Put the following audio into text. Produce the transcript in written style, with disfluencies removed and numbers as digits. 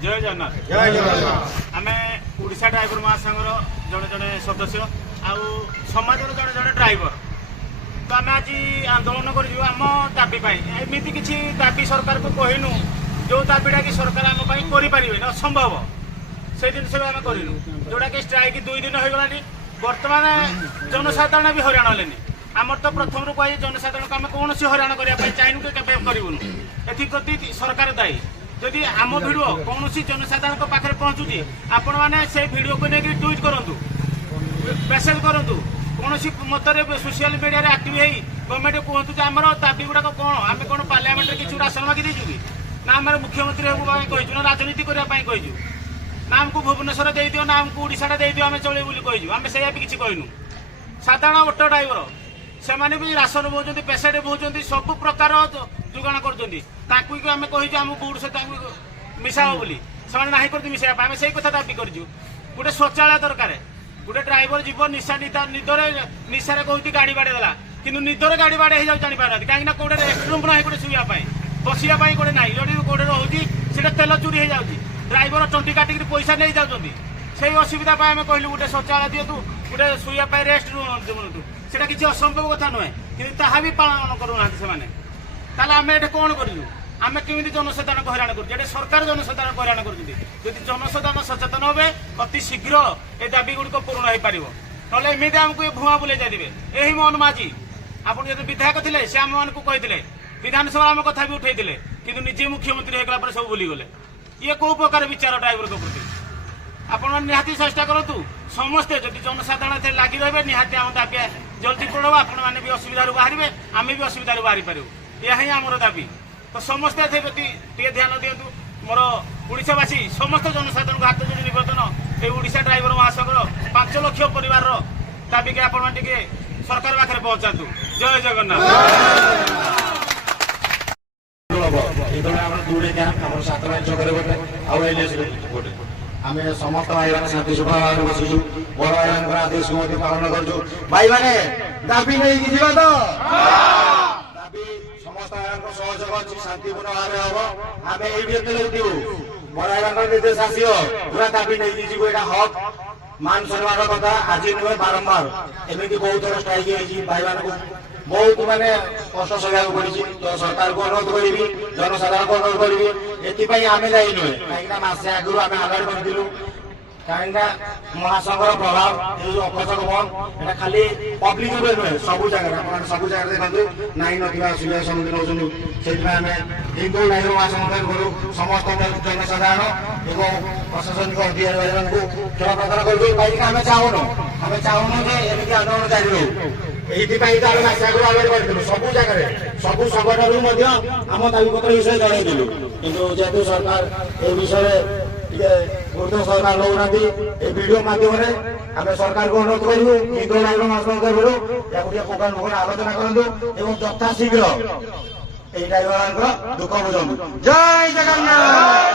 जय जगन्नाथ। आम ओडिशा ड्राइवर महासंघर जड़े जड़े सदस्य आउ समाज जड़े जड़े ड्राइवर तो आम आज आंदोलन करम दाबी एमती किसी दाबी सरकार को कहनु जो दाबीटा कि सरकार आम करें असंभव से जिन आम करूँ जोटा कि स्ट्राइक 2 दिन हो गलानी बर्तमान जनसाधारण भी हईराण हेले आमर तो प्रथम रू कही जनसाधारण को आम कौन हईराण करने चाहूँ कि करूँ एप्रति सरकार दायी जदि आम भिडियो कौन जनसाधारण पाखे पहुँचुची आपण मैंने से भिडियो को लेकिन ट्वीट करूँ मेसेज करूँ कौन मतरे सोशल मीडिया आक्टिव हो गवर्नमेंट कहतु आम दाबी गुड़ाक कौन आम कौन पार्लियामेंट किसी राशन मागी देचु कि ना आम मुख्यमंत्री कहूँ ना राजनीति करने कहूँ ना आमको भुवनेश्वर दे दियो ना आमको ओडिशा दे दियो आम चले बोली कहूँ आम से भी किसी कहूँ साधारण ऑटो ड्राइवर से मैंने भी राशन बोझे पेसेंट बोझे सब प्रकार जोगाण कर आम कही आम गुड़ से मिसाओ बोली से ना करते मिसाइल आम से कथा दाबी कर गोटे शौचालय दरकार गोटे ड्राइवर जीव निशा निदर निशारे कहती गाड़ी बाड़े देला कि निदर गाड़ी बाड़े हो जापार कहीं कौटे रेस्टरूम ना गोटे शुवाई बसापी गोटे ना जो गोटे रोचे से तेल चोरी हो जाऊँगी ड्राइवर टंटी काटिक पैसा नहीं जाऊँगी से असुविधा आम कहलु गोटे शौचालय दिंतु गोटे शुवाई रेस्ट दिंतु से किसी असंभव कथा नुहे कि भी पालन करूना से आम ये कौन करूँ आम केमी जनसाधारण को हईराण कर सरकार जनसाधारण को हईराण कर जनसाधारण सचेतन हे अति शीघ्र ये दाबी गुड़िक पूर्ण हो पार ना एमती आमको ये भुआ बुले जाए यही मोहन माझी आप जो विधायक थे से आम मानक कही विधानसभा आम कथा भी उठे कि निजे मुख्यमंत्री होगा सब भूलीगले ये कौ प्रकार विचार ड्राइवर के प्रति आपण निहाती चेष्टा करूँ समस्ते जब जनसाधारण लगी रहे निहाती आम दाबी जल्दी पूर्ण आपण मैंने भी असुविधा बाहर आम भी असुविधा बाहरी पारू यह ही आमर दाबी तो समस्ते प्रति ध्यान दिंतु मोर ओडिशावासी समस्त जनसाधारण को हाथ जोड़ी निवेदन ये ओडिशा ड्राइवर महासंघर 5 लाख परिवार दाबी के आपण सरकार पाखे पहुंचातु जय जगन्नाथ। आम समस्त भाई मैंने शांति सुखा भाव बसुचु बड़ भाई आदेश को पालन करूँ भाई मैंने दाबी नहीं तो दाबी समस्त भाई सहयोग अच्छी शांतिपूर्ण भाव हम आम ये बड़ भाई निर्देश आसो पूरा दाबी नहीं जीव यहाँ हक मान सम्मान कथा आज नुहे बारंबार एमती बहुत थर स्ट्राइक भाई मान बहुत मानने कष्ट सहया पड़ी तो सरकार को अनुरोध करी जनसाधारण को अनुरोध करी ये आम दायी नुहे कहीं मसे आगु आम अलर्ट करूँ कहीं महासंघर प्रभाव ये जो अकर्षक बंद यहाँ खाली पब्लिक नुहे सब जगह सब जगह देखते नाई ना असुविधा सम्मुखीन होती आम हिंदू ड्राइवर महासंघ करूँ समस्त जनसाधारण एवं प्रशासनिक अधिकारी को खेल प्रदान कर आम चाहून एमती आंदोलन जारी रहू सब जगह सब संगठन आम दाबी पत्र विषय जनइलु कि जेहेतु सरकार ए विषय गुरुत्व सरकार नौना वीडियो माध्यम आम सरकार को अनुरोध करूँ हिंदू ड्राइवर महासंघ प्रोग्राम आलोचना करूँ यथा शीघ्र ये ड्राइवर दुख बुझु। जय जगन्नाथ।